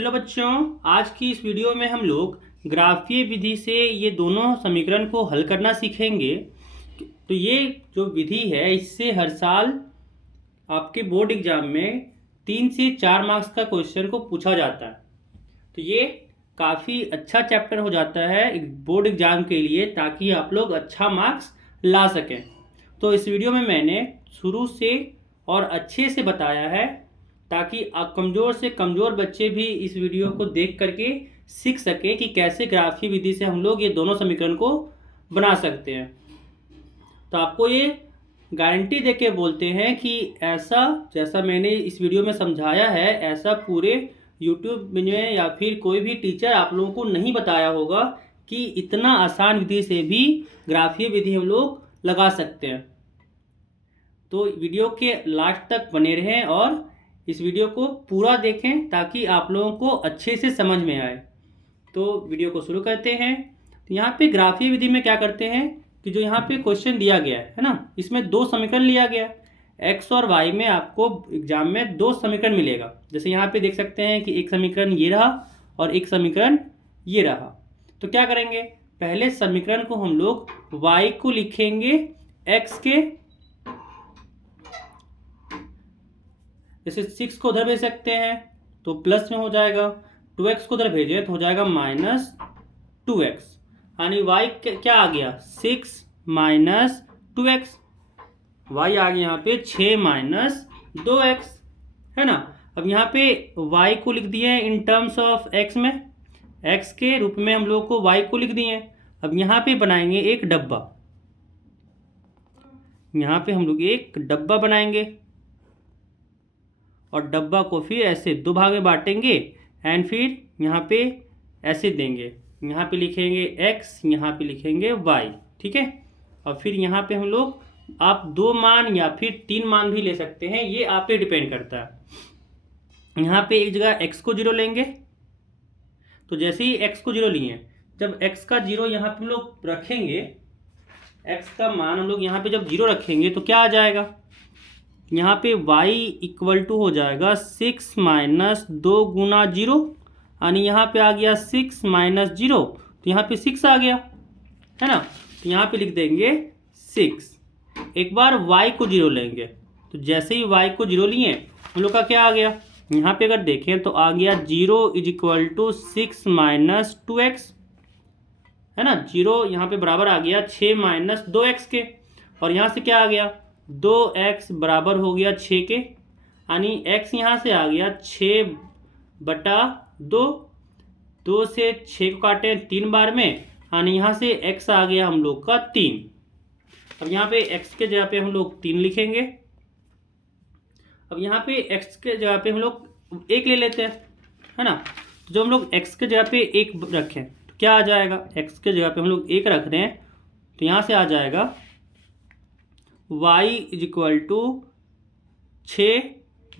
Hello बच्चों, आज की इस वीडियो में हम लोग ग्राफीय विधि से ये दोनों समीकरण को हल करना सीखेंगे। तो ये जो विधि है इससे हर साल आपके बोर्ड एग्जाम में 3 से 4 मार्क्स का क्वेश्चन को पूछा जाता है। तो ये काफ़ी अच्छा चैप्टर हो जाता है बोर्ड एग्जाम के लिए, ताकि आप लोग अच्छा मार्क्स ला सकें। तो इस वीडियो में मैंने शुरू से और अच्छे से बताया है, ताकि कमज़ोर से कमज़ोर बच्चे भी इस वीडियो को देख करके सीख सकें कि कैसे ग्राफीय विधि से हम लोग ये दोनों समीकरण को बना सकते हैं। तो आपको ये गारंटी देके बोलते हैं कि ऐसा जैसा मैंने इस वीडियो में समझाया है, ऐसा पूरे यूट्यूब में या फिर कोई भी टीचर आप लोगों को नहीं बताया होगा कि इतना आसान विधि से भी ग्राफीय विधि हम लोग लगा सकते हैं। तो वीडियो के लास्ट तक बने रहें और इस वीडियो को पूरा देखें, ताकि आप लोगों को अच्छे से समझ में आए। तो वीडियो को शुरू करते हैं। तो यहाँ पे ग्राफीय विधि में क्या करते हैं कि जो यहाँ पे क्वेश्चन दिया गया है ना, इसमें दो समीकरण लिया गया है। एक्स और वाई में आपको एग्जाम में दो समीकरण मिलेगा। जैसे यहाँ पे देख सकते हैं कि एक समीकरण ये रहा और एक समीकरण ये रहा। तो क्या करेंगे, पहले समीकरण को हम लोग वाई को लिखेंगे एक्स के, जैसे 6 को उधर भेज सकते हैं तो प्लस में हो जाएगा, 2x को उधर भेजे तो हो जाएगा -2x, यानी y क्या आ गया 6 - 2x, y आ गया यहाँ पे 6 - 2x, है ना। अब यहाँ पे y को लिख दिए इन टर्म्स ऑफ x में, x के रूप में हम लोग को y को लिख दिए। अब यहाँ पे बनाएंगे एक डब्बा, यहाँ पे हम लोग एक डब्बा बनाएंगे और डब्बा को फिर ऐसे दो भाग में बांटेंगे एंड फिर यहाँ पे ऐसे देंगे, यहाँ पे लिखेंगे x, यहाँ पे लिखेंगे y, ठीक है। और फिर यहाँ पे हम लोग आप 2 मान या फिर 3 मान भी ले सकते हैं, ये आप पे डिपेंड करता है। यहाँ पे एक जगह x को 0 लेंगे, तो जैसे ही x को 0 लिए, जब x का 0 यहाँ पे हम लोग रखेंगे, x का मान हम लोग यहाँ पे जब 0 रखेंगे तो क्या आ जाएगा, यहाँ पे y इक्वल टू हो जाएगा 6 - 2 गुना 0, यानी यहाँ पे आ गया 6 - 0, तो यहाँ पे 6 आ गया, है ना। तो यहाँ पे लिख देंगे 6। एक बार y को 0 लेंगे, तो जैसे ही y को 0 लिए हम लोग का क्या आ गया, यहाँ पे अगर देखें तो आ गया 0 = 6 - 2x, है ना। 0 यहाँ पे बराबर आ गया 6 - 2x के, और यहाँ से क्या आ गया 2x बराबर हो गया 6 के, यानी x यहाँ से आ गया 6/2, 2 से 6 को काटे 3 बार में, यानी यहाँ से x आ गया हम लोग का 3। अब यहाँ पे x के जगह पे हम लोग 3 लिखेंगे। अब यहाँ पे x के जगह पे हम लोग 1 ले लेते हैं, है ना। तो जब हम लोग x के जगह पे 1 रखें तो क्या आ जाएगा, x के जगह पे हम लोग 1 रख रहे हैं तो यहाँ से आ जाएगा y = 6 -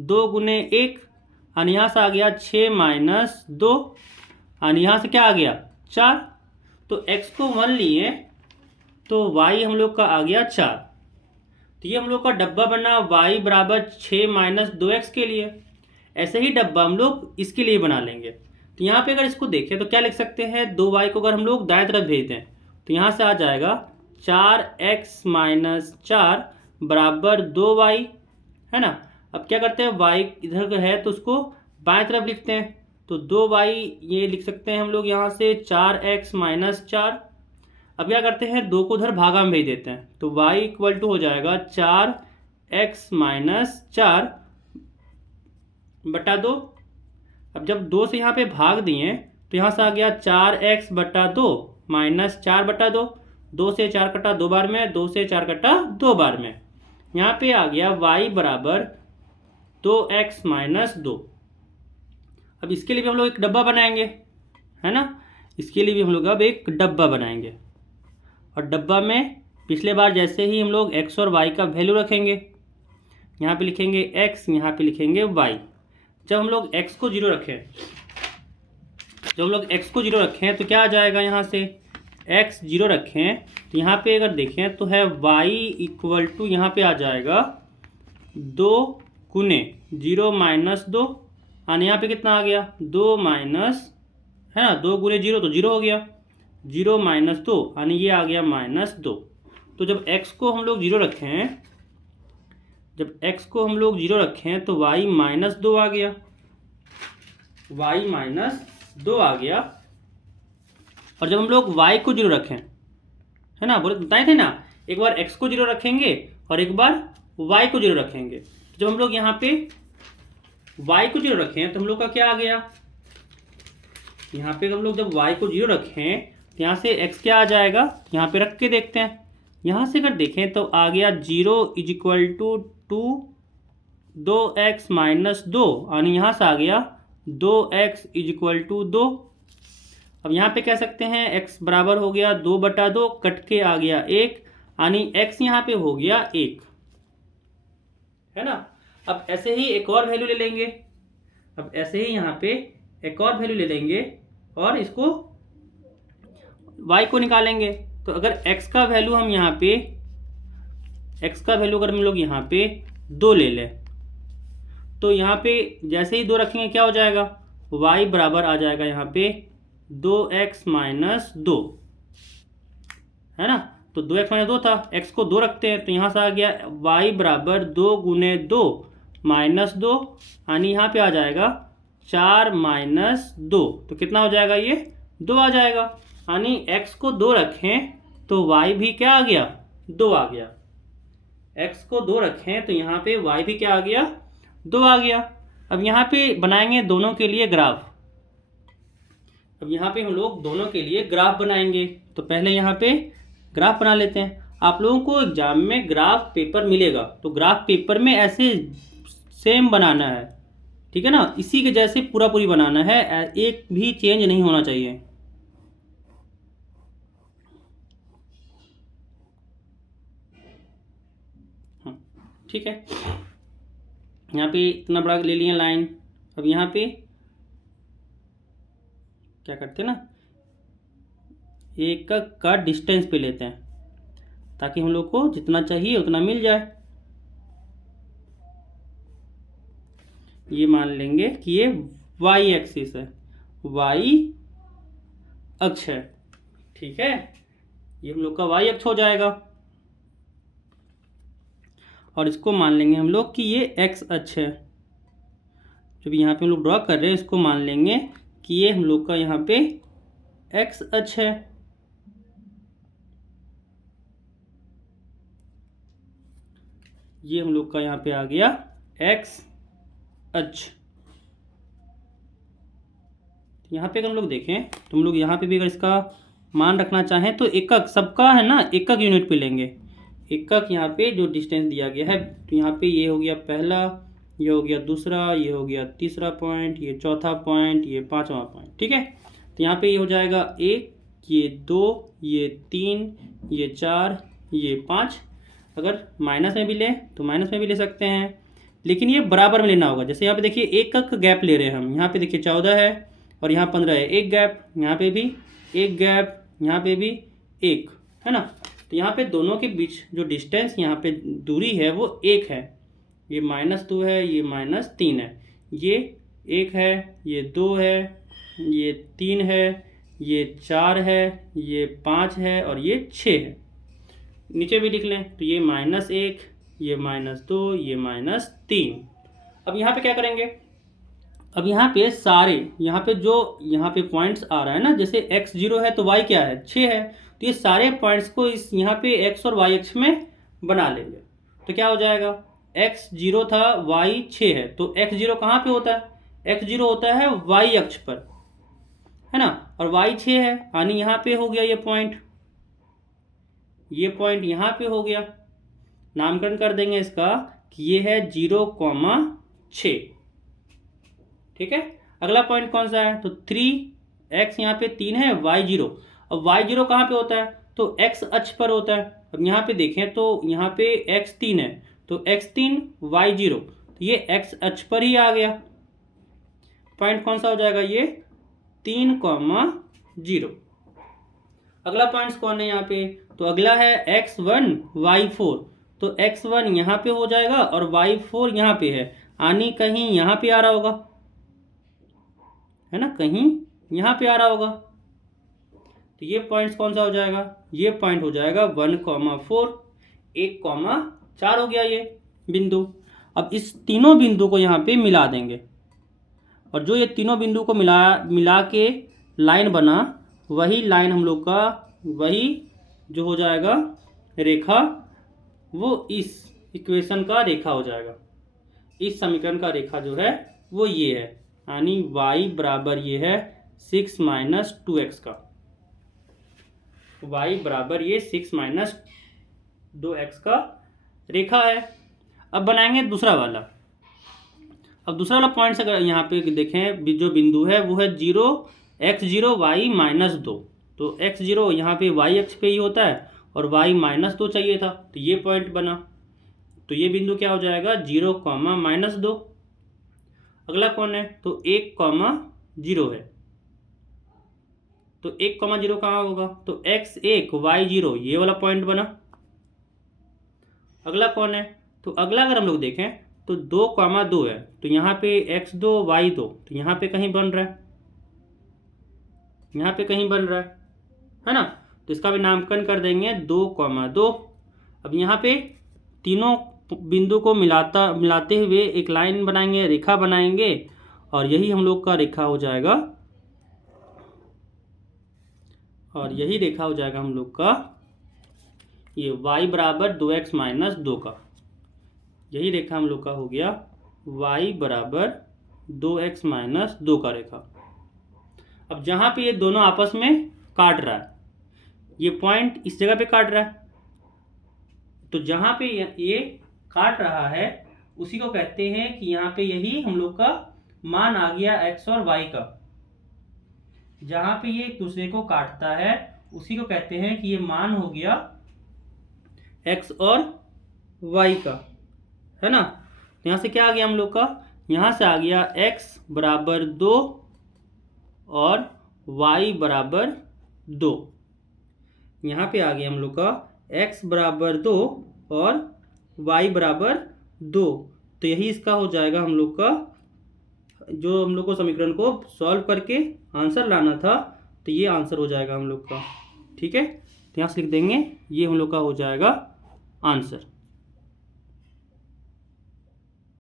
2 गुने 1, यानी यहाँ से आ गया 6 - 2, यानी यहाँ से क्या आ गया 4। तो x को 1 लिए तो y हम लोग का आ गया 4। तो ये हम लोग का डब्बा बना y बराबर 6 - 2x के लिए। ऐसे ही डब्बा हम लोग इसके लिए बना लेंगे। तो यहाँ पे अगर इसको देखें तो क्या लिख सकते हैं, 2y को अगर हम लोग दाएं तरफ भेज दें तो यहाँ से आ जाएगा 4x - 4 बराबर 2y, है ना। अब क्या करते हैं, y इधर है तो उसको बाएं तरफ लिखते हैं, तो 2y ये लिख सकते हैं हम लोग यहाँ से 4x - 4। अब क्या करते हैं, 2 को उधर भागा में भेज देते हैं, तो y = हो जाएगा 4x - 4 बटा 2। अब जब 2 से यहाँ पे भाग दिए तो यहाँ से आ गया 4x/2 - 4/2, 2 से 4 कटा 2 बार में, 2 से 4 कटा 2 बार में, यहाँ पे आ गया y बराबर 2x - 2। अब इसके लिए भी हम लोग एक डब्बा बनाएंगे, है ना। इसके लिए भी हम लोग अब एक डब्बा बनाएंगे, और डब्बा में पिछले बार जैसे ही हम लोग x और y का वैल्यू रखेंगे, यहाँ पे लिखेंगे x, यहाँ पे लिखेंगे y। जब हम लोग x को 0 रखें तो क्या आ जाएगा, यहाँ से x 0 रखें तो यहाँ पे अगर देखें तो है y = यहाँ पे आ जाएगा 2 गुने 0 - 2, यानी यहाँ पे कितना आ गया 2 माइनस, है ना, 2 गुने 0 तो 0 हो गया, 0 माइनस 2 यानी ये आ गया -2। तो जब x को हम लोग 0 रखें, जब x को हम लोग 0 रखें तो y -2 आ गया, y -2 आ गया। और जब हम लोग y को 0 रखें, है ना, बोले बताए थे ना, एक बार x को 0 रखेंगे और एक बार y को 0 रखेंगे। जब हम लोग यहाँ पे y को 0 रखें तो हम लोग का क्या आ गया, यहाँ पे हम लोग जब y को 0 रखें तो यहाँ से x क्या आ जाएगा, यहाँ पे रख के देखते हैं। यहाँ से अगर देखें तो आ गया 0 = 2x - 2 यानी यहाँ से आ गया 2x = 2। अब यहाँ पे कह सकते हैं x बराबर हो गया 2/2, कट के आ गया 1 यानी x यहाँ पे हो गया 1, है ना। अब ऐसे ही एक और वैल्यू ले लेंगे, अब ऐसे ही यहाँ पे एक और वैल्यू ले लेंगे और इसको y को निकालेंगे। तो अगर x का वैल्यू हम यहाँ पे, x का वैल्यू अगर हम लोग यहाँ पे 2 ले लें तो यहाँ पे जैसे ही 2 रखेंगे क्या हो जाएगा, y बराबर आ जाएगा यहाँ पे 2x - 2, है ना। तो 2x - 2 था, x को 2 रखते हैं तो यहाँ से आ गया y बराबर 2 गुने 2 -2 यानी यहाँ पे आ जाएगा 4 - 2। तो कितना हो जाएगा, ये 2 आ जाएगा। यानी x को 2 रखें तो y भी क्या आ गया, 2 आ गया। x को 2 रखें तो यहाँ पे y भी क्या आ गया, 2 आ गया। अब यहाँ पे बनाएंगे दोनों के लिए ग्राफ। अब यहाँ पे हम लोग दोनों के लिए ग्राफ बनाएंगे। तो पहले यहाँ पे ग्राफ बना लेते हैं। आप लोगों को एग्जाम में ग्राफ पेपर मिलेगा, तो ग्राफ पेपर में ऐसे सेम बनाना है, ठीक है ना, इसी के जैसे पूरा पूरी बनाना है, एक भी चेंज नहीं होना चाहिए। ठीक है, यहाँ पे इतना बड़ा ले लिया लाइन। अब यहाँ पे क्या करते हैं ना, एक का डिस्टेंस पे लेते हैं ताकि हम लोग को जितना चाहिए उतना मिल जाए। ये मान लेंगे कि ये y एक्सिस है, y अक्ष है, ठीक है, ये हम लोग का y अक्ष हो जाएगा। और इसको मान लेंगे हम लोग कि ये x अक्ष है। जब यहाँ पे हम लोग ड्रॉ कर रहे हैं इसको मान लेंगे कि ये हम लोग का यहाँ पे x अक्ष है। ये हम लोग का यहाँ पे आ गया x अक्ष। यहाँ पे अगर हम लोग देखें तो हम लोग यहाँ पे भी अगर इसका मान रखना चाहें तो एकक, सबका है ना, एकक यूनिट पे लेंगे। एकक यहाँ पे जो डिस्टेंस दिया गया है, तो यहाँ पे ये हो गया पहला, ये हो गया दूसरा, ये हो गया तीसरा पॉइंट, ये चौथा पॉइंट, ये पांचवा पॉइंट, ठीक है। तो यहाँ पे ये हो जाएगा 1, ये 2, ये 3, ये 4, ये 5। अगर माइनस में भी ले तो माइनस में भी ले सकते हैं, लेकिन ये बराबर में लेना होगा। जैसे यहाँ पे देखिए एकक गैप ले रहे हैं हम, यहाँ पे देखिए 14 है और यहाँ 15 है, एक गैप, यहाँ पे भी एक गैप, यहाँ पे भी एक, है ना। तो यहाँ पे दोनों के बीच जो डिस्टेंस यहाँ पे दूरी है वो 1 है। ये -2 है, ये -3 है, ये 1 है, ये 2 है, ये 3 है, ये 4 है, ये 5 है और ये 6 है। नीचे भी लिख लें तो ये -1, ये -2, ये -3। अब यहाँ पे क्या करेंगे, अब यहाँ पे सारे, यहाँ पे जो यहाँ पे पॉइंट्स आ रहा है ना, जैसे x 0 है तो y क्या है, 6 है, तो ये सारे पॉइंट्स को इस यहाँ पे x और y अक्ष में बना लेंगे। तो क्या हो जाएगा, x 0 था, y 6 है, तो x 0 कहाँ पे होता है, x 0 होता है y अक्ष पर, है ना, और y 6 है, यानी यहाँ पे हो गया ये पॉइंट यहाँ पे हो गया। नामकरण कर देंगे इसका कि ये है 0,6, ठीक है। अगला पॉइंट कौन सा है, तो 3x, यहाँ पे 3 है, y 0। अब y 0 कहाँ पे होता है, तो x अक्ष पर होता है। अब यहाँ पे देखें तो यहाँ पे x 3 है, तो x 3 y 0, तो ये x अक्ष पर ही आ गया। पॉइंट कौन सा हो जाएगा, ये 3,0। अगला पॉइंट कौन है यहाँ पे, तो अगला है x1 y4, तो x1 यहाँ पे हो जाएगा और y4 यहाँ पे है, यानी कहीं यहाँ पे आ रहा होगा, है ना, कहीं यहाँ पे आ रहा होगा। तो ये पॉइंट्स कौन सा हो जाएगा, ये पॉइंट हो जाएगा 1,4, 1,4 हो गया ये बिंदु। अब इस तीनों बिंदु को यहाँ पे मिला देंगे, और जो ये तीनों बिंदु को मिला के लाइन बना, वही लाइन हम लोग का, वही जो हो जाएगा रेखा, वो इस इक्वेशन का रेखा हो जाएगा। इस समीकरण का रेखा जो है वो ये है, यानी y बराबर ये है 6 - 2x का। y बराबर ये 6 - 2x का रेखा है। अब बनाएंगे दूसरा वाला। अब दूसरा वाला पॉइंट अगर यहाँ पे देखें, जो बिंदु है वो है 0 x0 y - 2। तो x0 यहाँ पे y अक्ष पे ही होता है और y - 2 चाहिए था, तो ये पॉइंट बना। तो ये बिंदु क्या हो जाएगा 0, -2। अगला कौन है, तो 1,0 है। तो 1,0 कहाँ होगा, तो x1 y0 ये वाला पॉइंट बना। अगला कौन है, तो अगला अगर हम लोग देखें तो 2,2 है, तो यहाँ पे x2 y2, तो यहाँ पे कहीं बन रहा है, यहाँ पे कहीं बन रहा है ना। तो इसका भी नामकरण कर देंगे 2,2। अब यहाँ पे तीनों बिंदु को मिलाते हुए एक लाइन बनाएंगे, रेखा बनाएंगे, और यही हम लोग का रेखा हो जाएगा, और यही रेखा हो जाएगा हम लोग का ये y बराबर 2x - 2 का। यही रेखा हम लोग का हो गया y बराबर 2x - 2 का रेखा। अब जहाँ पे ये दोनों आपस में काट रहा है, ये पॉइंट इस जगह पे काट रहा है, तो जहाँ पे ये काट रहा है उसी को कहते हैं कि यहाँ पे यही हम लोग का मान आ गया x और y का। जहाँ पे ये एक दूसरे को काटता है उसी को कहते हैं कि ये मान हो गया x और y का, है ना। यहाँ से क्या आ गया हम लोग का, यहाँ से आ गया x बराबर 2 और y बराबर 2। यहाँ पे आ गया हम लोग का x बराबर 2 और y बराबर 2। तो यही इसका हो जाएगा हम लोग का, जो हम लोग को समीकरण को सॉल्व करके आंसर लाना था, तो ये आंसर हो जाएगा हम लोग का। ठीक है, तो यहाँ से लिख देंगे, ये हम लोग का हो जाएगा आंसर।